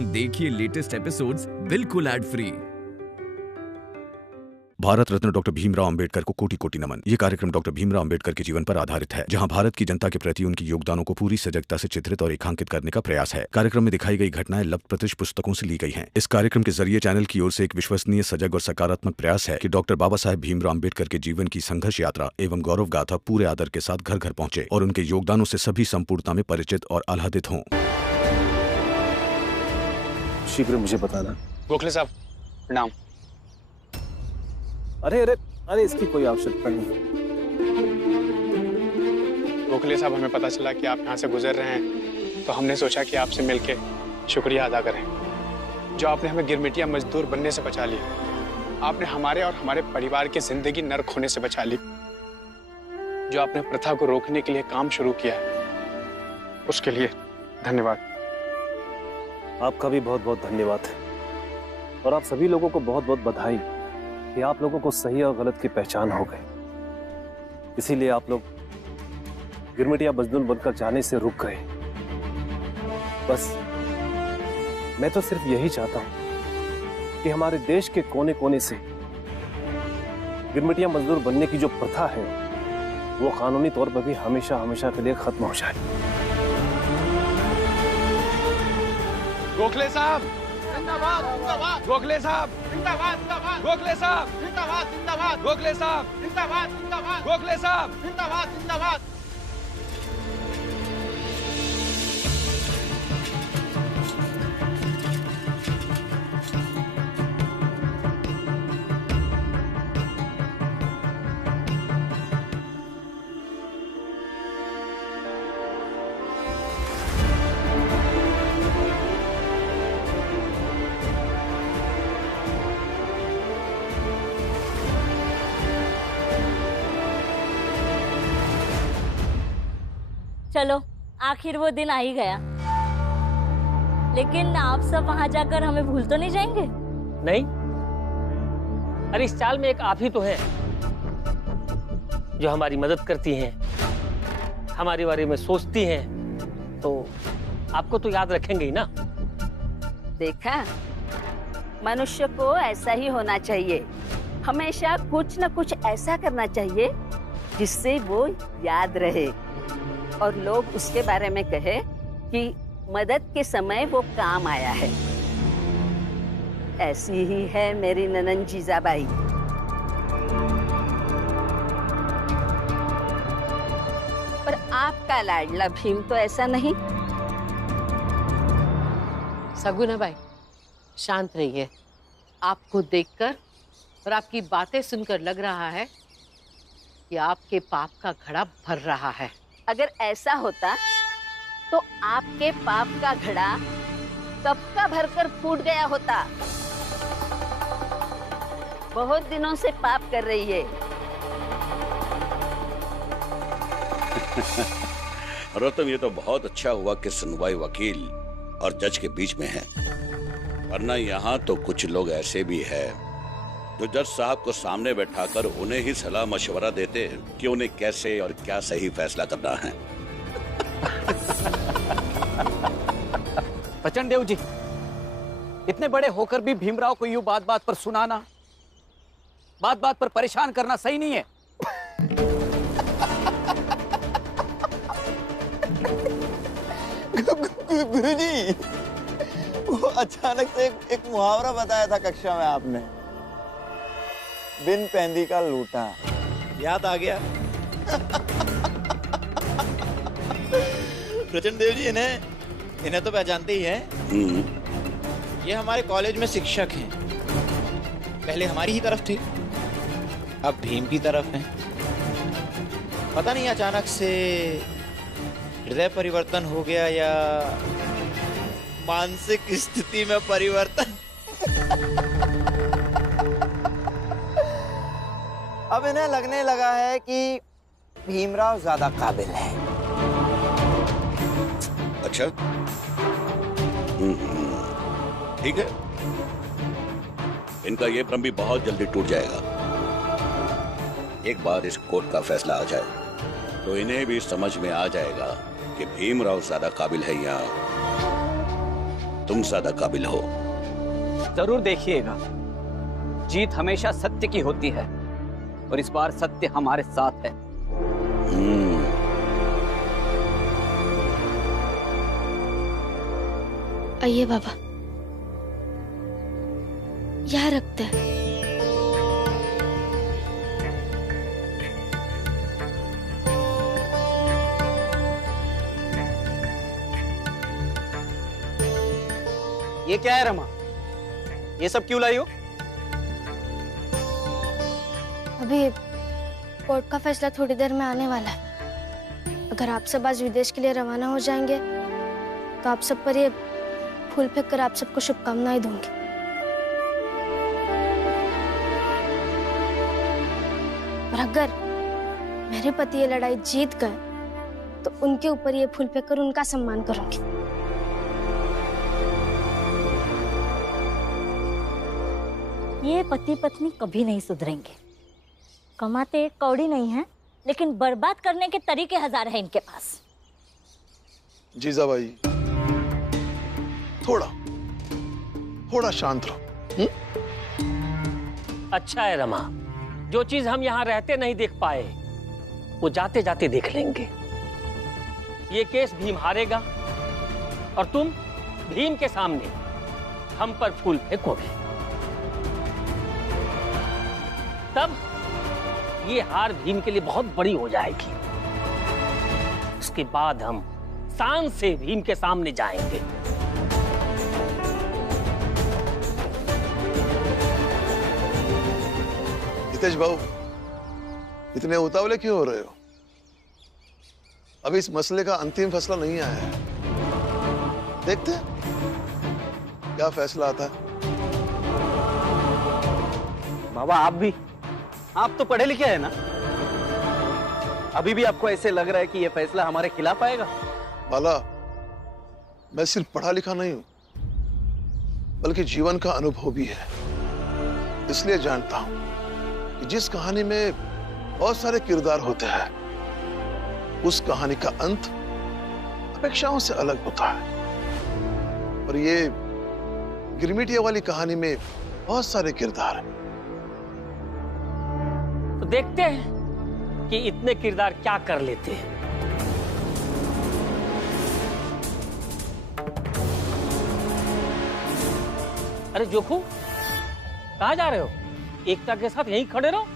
देखिए latest episodes बिल्कुल ad free. Bharat Ratna doctor Bhimrao Ambedkar को कोटि कोटि नमन। ये कार्यक्रम डॉक्टर भीमराव अंबेडकर के जीवन पर आधारित है, जहां भारत की जनता के प्रति उनके योगदानों को पूरी सजगता से चित्रित और रेखांकित करने का प्रयास है। कार्यक्रम में दिखाई गई घटनाएं लब्ध पुस्तकों से ली गई हैं। इस कार्यक्रम के जरिए चैनल की ओर से एक विश्वसनीय, सजग और सकारात्मक प्रयास है कि डॉक्टर बाबा साहेब भीमराव अंबेडकर के जीवन की संघर्ष यात्रा एवं गौरव गाथा पूरे आदर के साथ घर घर पहुंचे और उनके योगदानों से सभी संपूर्णता में परिचित और आह्लादित हों। शीघ्र मुझे बताना। गोखले साहब प्रणाम। अरे अरे अरे, इसकी कोई आवश्यकता नहीं। गोखले साहब, हमें पता चला कि आप यहाँ से गुजर रहे हैं, तो हमने सोचा कि आपसे मिलके शुक्रिया अदा करें, जो आपने हमें गिरमिटिया मजदूर बनने से बचा लिया। आपने हमारे और हमारे परिवार की जिंदगी नर्क होने से बचा ली। जो आपने प्रथा को रोकने के लिए काम शुरू किया है, उसके लिए धन्यवाद। आपका भी बहुत बहुत धन्यवाद और आप सभी लोगों को बहुत बहुत बधाई कि आप लोगों को सही और गलत की पहचान हो गई। इसीलिए आप लोग गिरमिटिया मजदूर बनकर जाने से रुक गए। बस मैं तो सिर्फ यही चाहता हूं कि हमारे देश के कोने कोने से गिरमिटिया मजदूर बनने की जो प्रथा है वो कानूनी तौर पर भी हमेशा हमेशा के लिए खत्म हो जाए। गोखले साहब जिंदाबाद, जिंदाबाद। गोखले साहब जिंदाबाद, जिंदाबाद। गोखले साहब जिंदाबाद, जिंदाबाद। गोखले साहब जिंदाबाद, जिंदाबाद। गोखले साहब जिंदाबाद, जिंदाबाद। चलो, आखिर वो दिन आ ही गया। लेकिन आप सब वहां जाकर हमें भूल तो नहीं जाएंगे? नहीं, अरे इस चाल में एक आप ही तो हैं जो हमारी मदद करती हैं, हमारे बारे में सोचती हैं, तो आपको तो याद रखेंगे ही ना। देखा, मनुष्य को ऐसा ही होना चाहिए। हमेशा कुछ न कुछ ऐसा करना चाहिए जिससे वो याद रहे और लोग उसके बारे में कहे कि मदद के समय वो काम आया है। ऐसी ही है मेरी ननन जीजाबाई। पर आपका लाडला भीम तो ऐसा नहीं। सगुना बाई, शांत रहिए। आपको देखकर और आपकी बातें सुनकर लग रहा है कि आपके पाप का घड़ा भर रहा है। अगर ऐसा होता तो आपके पाप का घड़ा कब का भरकर फूट गया होता। बहुत दिनों से पाप कर रही है। रोतम, ये तो बहुत अच्छा हुआ कि सुनवाई वकील और जज के बीच में है, वरना यहाँ तो कुछ लोग ऐसे भी हैं जो जज साहब को सामने बैठाकर उन्हें ही सलाह मशवरा देते हैं कि उन्हें कैसे और क्या सही फैसला करना है। बचन देव जी, इतने बड़े होकर भी भीमराव को यूं बात बात पर सुनाना, बात बात पर परेशान करना सही नहीं है। गुरुजी, वो अचानक से एक मुहावरा बताया था कक्षा में आपने, बिन पैंदी का लूटा, याद आ गया। प्रचंड देव जी इन्हें तो पहचानते ही हैं। ये हमारे कॉलेज में शिक्षक हैं। पहले हमारी ही तरफ थे, अब भीम की तरफ हैं। पता नहीं अचानक से हृदय परिवर्तन हो गया या मानसिक स्थिति में परिवर्तन। अब इन्हें लगने लगा है कि भीमराव ज्यादा काबिल है। अच्छा, ठीक है, इनका ये भ्रम भी बहुत जल्दी टूट जाएगा। एक बार इस कोर्ट का फैसला आ जाए तो इन्हें भी समझ में आ जाएगा कि भीमराव ज्यादा काबिल है या तुम ज्यादा काबिल हो। जरूर देखिएगा, जीत हमेशा सत्य की होती है और इस बार सत्य हमारे साथ है। आइए बाबा, यहाँ रखते हैं। ये क्या है रमा? ये सब क्यों लाई हो? अभी कोर्ट का फैसला थोड़ी देर में आने वाला है। अगर आप सब आज विदेश के लिए रवाना हो जाएंगे तो आप सब पर ये फूल फेंक कर आप सबको शुभकामनाएं दूंगी। और अगर मेरे पति ये लड़ाई जीत गए तो उनके ऊपर ये फूल फेंक कर उनका सम्मान करूंगी। ये पति पत्नी कभी नहीं सुधरेंगे। कमाते कौड़ी नहीं है, लेकिन बर्बाद करने के तरीके हजार हैं इनके पास। जीजाबाई, थोड़ा शांत रहो। अच्छा है रमा, जो चीज हम यहाँ रहते नहीं देख पाए वो जाते जाते देख लेंगे। ये केस भीम हारेगा और तुम भीम के सामने हम पर फूल फेंकोगे। तब ये हार भीम के लिए बहुत बड़ी हो जाएगी। उसके बाद हम शान से भीम के सामने जाएंगे। हितेश बाबू, इतने उतावले क्यों हो रहे हो? अभी इस मसले का अंतिम फैसला नहीं आया है। देखते हैं क्या फैसला आता है। बाबा आप तो पढ़े लिखे हैं ना? अभी भी आपको ऐसे लग रहा है कि यह फैसला हमारे खिलाफ आएगा? बाला, मैं सिर्फ पढ़ा लिखा नहीं हूं, बल्कि जीवन का अनुभव भी है। इसलिए जानता हूं कि जिस कहानी में बहुत सारे किरदार होते हैं, उस कहानी का अंत अपेक्षाओं से अलग होता है। और ये गिरमिटिया वाली कहानी में बहुत सारे किरदार हैं। तो देखते हैं कि इतने किरदार क्या कर लेते हैं। अरे जोखू, कहाँ जा रहे हो? एकता के साथ यहीं खड़े रहो।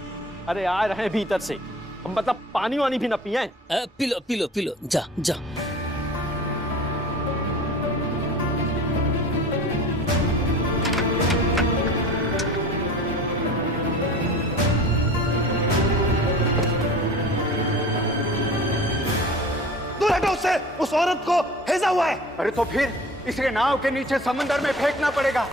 अरे आ रहे हैं भीतर से, हम मतलब पानी वानी भी ना पिए। पिलो जा जा। उससे उस औरत को भेजा हुआ है। अरे तो फिर इसे नाव के नीचे समंदर में फेंकना पड़ेगा।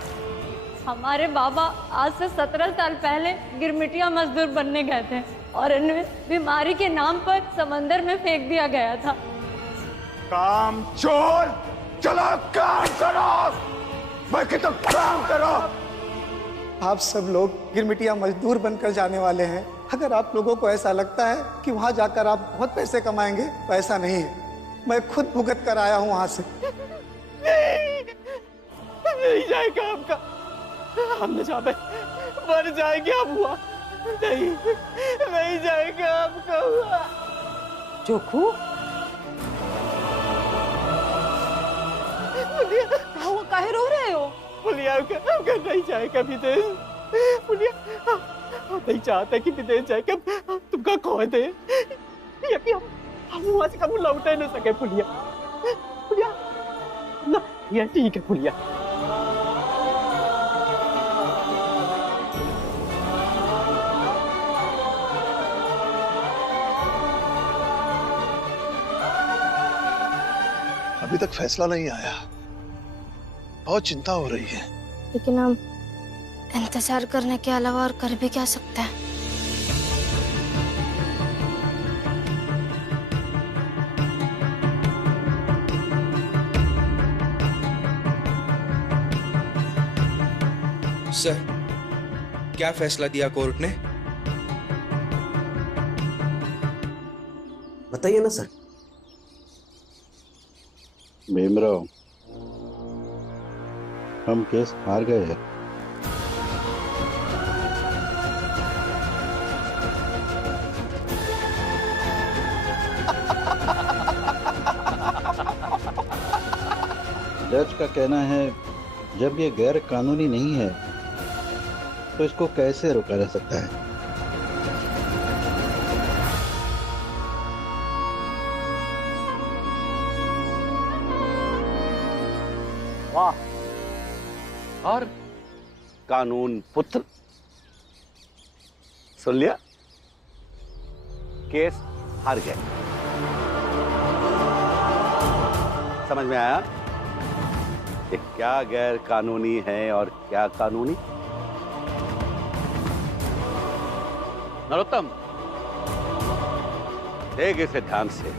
हमारे बाबा आज से 17 साल पहले गिरमिटिया मजदूर बनने गए थे और इन्हें बीमारी के नाम पर समंदर में फेंक दिया गया था। काम चोर, चलो काम करो, बाकी तो काम करो। आप सब लोग गिरमिटिया मजदूर बनकर जाने वाले हैं। अगर आप लोगों को ऐसा लगता है कि वहां जाकर आप बहुत पैसे कमाएंगे, तो ऐसा नहीं है। मैं खुद भुगत कर आया हूं वहां से। नहीं जाएगा आपका, हमने जहाँ पे मर जाएंगे आप हुआ नहीं जाएगा आपका हुआ। जोखू, काहे रो रहे हो? बोलिए आपका नहीं जाएगा विदेश। बोलिए नहीं चाहते कि विदेश जाएगा, तुमका कह दे कि हम वहां से कभी लौट ही नहीं सके। पुलिया ना, ये ठीक है पुलिया। अभी तक फैसला नहीं आया, बहुत चिंता हो रही है। लेकिन हम इंतजार करने के अलावा और कर भी क्या सकते हैं? सर, क्या फैसला दिया कोर्ट ने? बताइए ना सर। भीमराव, हम केस हार गए हैं। जज का कहना है जब ये गैर कानूनी नहीं है तो इसको कैसे रोका जा सकता है। वाह, और कानून पुत्र, सुन लिया, केस हार गए। समझ में आया कि क्या गैर कानूनी है और क्या कानूनी? नरोत्तम, देख इसे ध्यान से,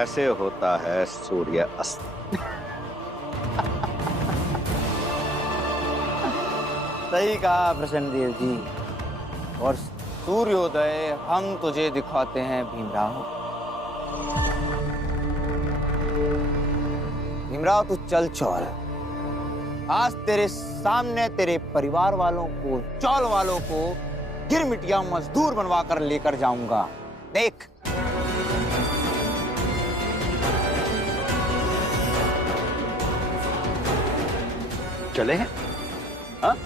ऐसे होता है सूर्य अस्त। सही कहा प्रसन्नदेव जी, और सूर्योदय हम तुझे दिखाते हैं भीमराव। भीमराव तू चल चौल, आज तेरे सामने तेरे परिवार वालों को, चौल वालों को गिरमिटिया मजदूर बनवा कर लेकर जाऊंगा। देख चले हैं? हाँ?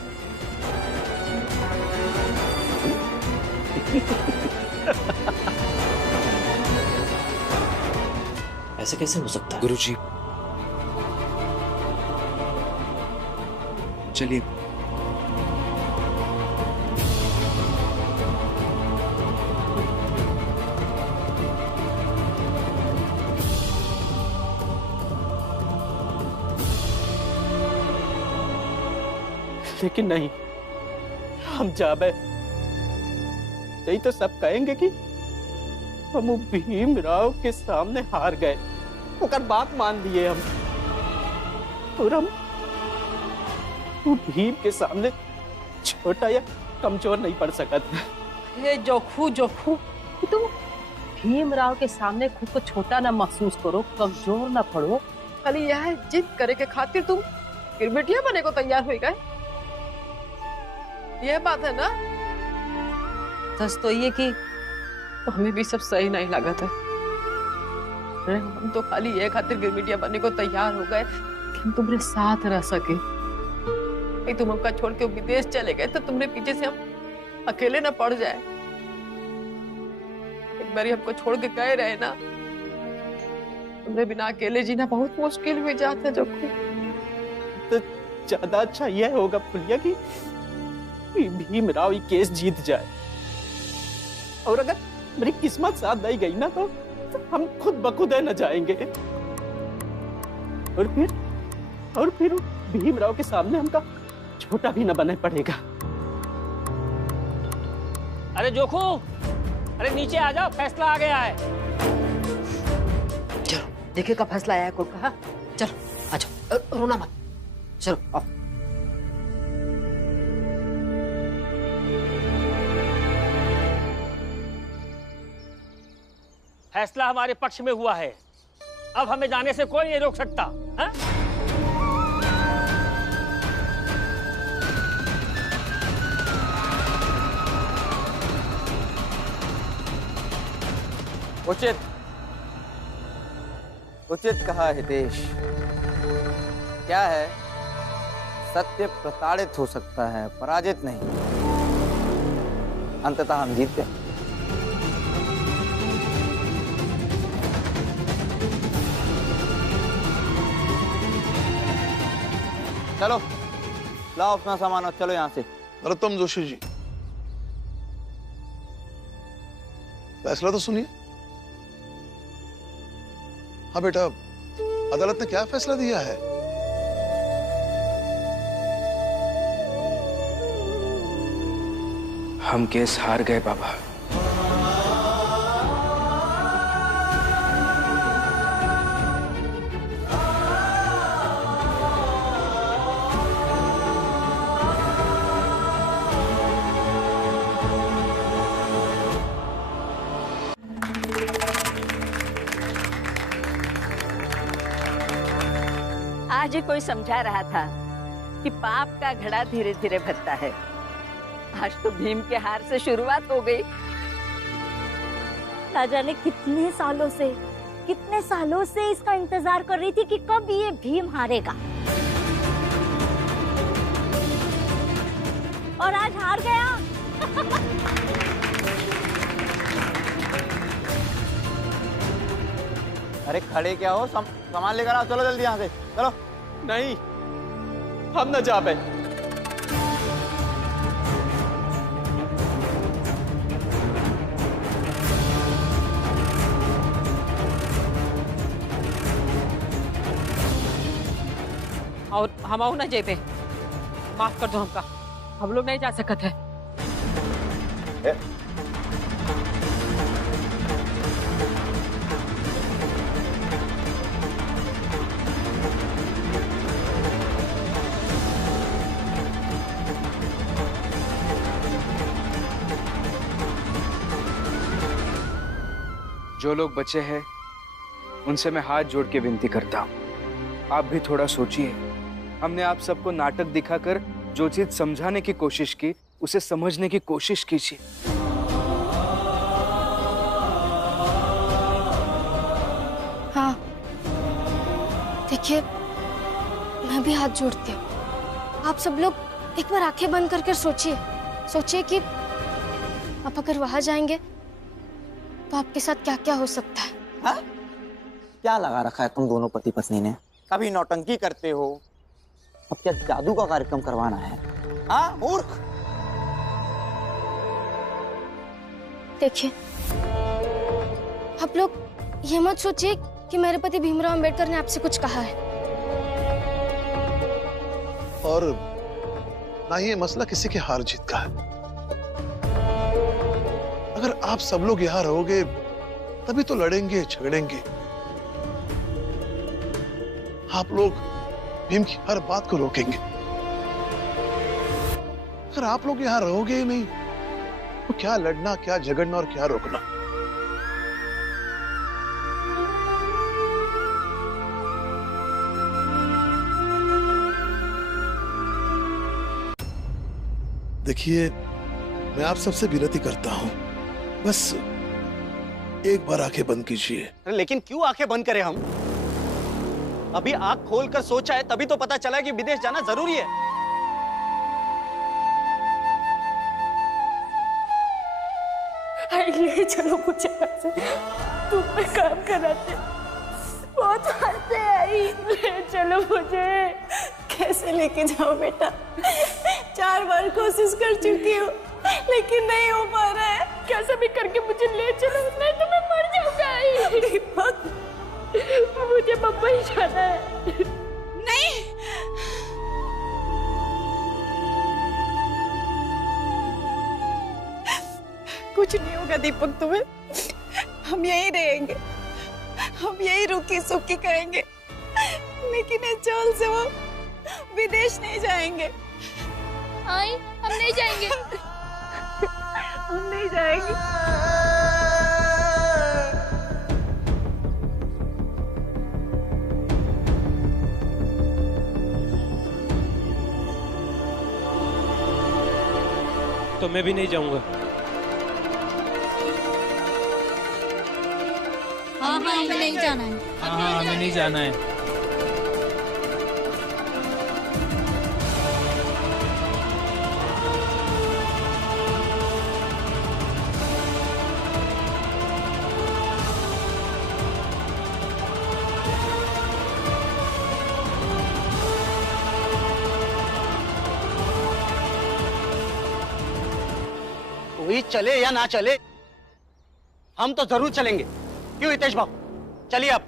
ऐसे कैसे हो सकता है? गुरुजी चलिए। लेकिन नहीं, हम जाबे नहीं तो सब कहेंगे कि हम भीमराव के सामने हार गए, ओकर बात मान लिए हम, और हम भीम के सामने छोटा या कमजोर नहीं पड़ सकते। हे जोखू जोखू, तुम भीमराव के सामने खुद को छोटा ना महसूस करो, कमजोर ना पड़ो, खाली यह जिद करे के खातिर तुम गिरमिटिया बने को तैयार हो गए। यह बात है ना? सच तो ये कि तो हमें भी सब सही नहीं लगा था। हम तो खाली ये खातिर गिरमिटिया बनने को तैयार हो गए कि हम तुम्हारे साथ रह सके। तुम हमका छोड़ के विदेश चले गए तो तुमने पीछे से हम अकेले ना पड़ जाए। एक बार हमको छोड़ के गए रहे ना, तुमने बिना अकेले जीना बहुत मुश्किल हो जाता। जो तो ज्यादा अच्छा यह होगा फुलिया कि भीमराव ये केस जीत जाए, और अगर मेरी किस्मत साथ नहीं गई ना तो हम खुद बखुद न जाएंगे, और फिर भीमराव के सामने हमका छोटा भी न बने पड़ेगा। अरे जोखू, अरे नीचे आ जाओ, फैसला आ गया है। चलो देखे का फैसला आया है कोर्ट का। चलो आ जाओ, रोना मत, चलो आओ। फैसला हमारे पक्ष में हुआ है, अब हमें जाने से कोई नहीं रोक सकता। हा? उचित उचित कहा हितेश। क्या है, सत्य प्रताड़ित हो सकता है, पराजित नहीं। अंततः हम जीत गए। चलो लाओ अपना सामान और चलो यहाँ से। नरोत्तम जोशी जी, फैसला तो सुनिए। हाँ बेटा, अदालत ने क्या फैसला दिया है? हम केस हार गए बाबा। आज ही कोई समझा रहा था कि पाप का घड़ा धीरे धीरे भरता है। आज तो भीम के हार से शुरुआत हो गई। ना जाने कितने सालों से इसका इंतजार कर रही थी कि कब ये भीम हारेगा, और आज हार गया। अरे खड़े क्या हो, सामान लेकर आओ, चलो जल्दी यहाँ से, चलो। नहीं, हम न जा पाए। और हम आओ ना जेबे, माफ कर दो हमका, हम लोग नहीं जा सकत है। जो लोग बचे हैं उनसे मैं हाथ जोड़ के विनती करता हूँ, आप भी थोड़ा सोचिए। हमने आप सबको नाटक दिखाकर जो चीज समझाने की कोशिश की, उसे समझने की कोशिश कीजिए। हाँ, देखिए, मैं भी हाथ जोड़ती हूँ। आप सब लोग एक बार आंखें बंद करके सोचिए कि आप अगर वहां जाएंगे तो आपके साथ क्या क्या हो सकता है। हाँ? क्या लगा रखा है तुम दोनों पति पत्नी ने? कभी नौटंकी करते हो, अब क्या जादू का कार्यक्रम करवाना है? हाँ मूर्ख। देखिए, आप लोग ये मत सोचिए कि मेरे पति भीमराव अंबेडकर ने आपसे कुछ कहा है, और ना ही ये मसला किसी के हार जीत का है। अगर आप सब लोग यहाँ रहोगे तभी तो लड़ेंगे झगड़ेंगे। आप लोग भीम की हर बात को रोकेंगे। अगर आप लोग यहाँ रहोगे ही नहीं तो क्या लड़ना, क्या झगड़ना और क्या रोकना। देखिए, मैं आप सबसे विनती करता हूं, बस एक बार आंखें बंद कीजिए। लेकिन क्यों आंखें बंद करें हम? अभी आंख खोलकर सोचा है तभी तो पता चला कि विदेश जाना जरूरी है। ले चलो मुझे यहाँ से, तुम पे काम कराते, बहुत हंसते आई। ले चलो मुझे। कैसे लेके जाओ बेटा? 4 बार कोशिश कर चुकी हूँ लेकिन नहीं हो पा रहा है। कैसे भी करके मुझे ले चलो, नहीं तो मैं मर जाऊंगा। दीपक, मुझे मुंबई जाना है। नहीं, कुछ नहीं होगा दीपक तुम्हें, हम यहीं रहेंगे, हम यहीं रुकी सुखी करेंगे, लेकिन इस चाल से वो विदेश नहीं जाएंगे। आई, हम नहीं जाएंगे। हम नहीं जाएंगे। तो मैं भी नहीं जाऊंगा। हाँ, हमें नहीं जाना है। हाँ, हमें नहीं जाना है। कोई चले या ना चले, हम तो जरूर चलेंगे। क्यों हितेश बाबू, चलिए अब।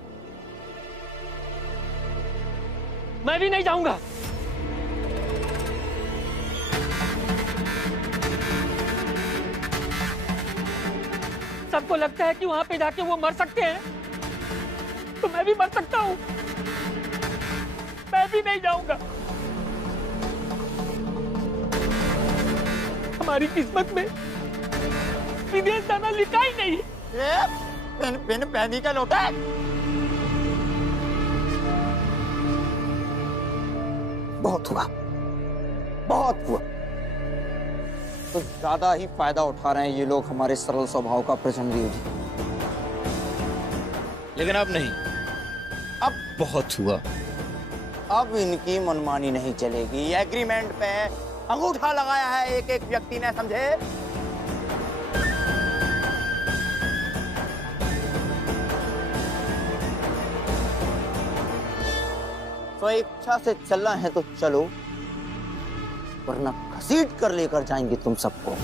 मैं भी नहीं जाऊंगा। सबको लगता है कि वहां पे जाके वो मर सकते हैं, तो मैं भी मर सकता हूं। मैं भी नहीं जाऊंगा। हमारी किस्मत में विदेश जाना लिखा ही नहीं। पैनी का लोटा है। बहुत हुआ, बहुत हुआ। तो ज्यादा ही फायदा उठा रहे हैं ये लोग हमारे सरल स्वभाव का प्रचंड। लेकिन अब नहीं, अब बहुत हुआ। अब इनकी मनमानी नहीं चलेगी। ये एग्रीमेंट पे अंगूठा लगाया है एक एक व्यक्ति ने, समझे? तो इच्छा से चलना है तो चलो, वरना घसीट कर लेकर जाएंगे तुम सबको।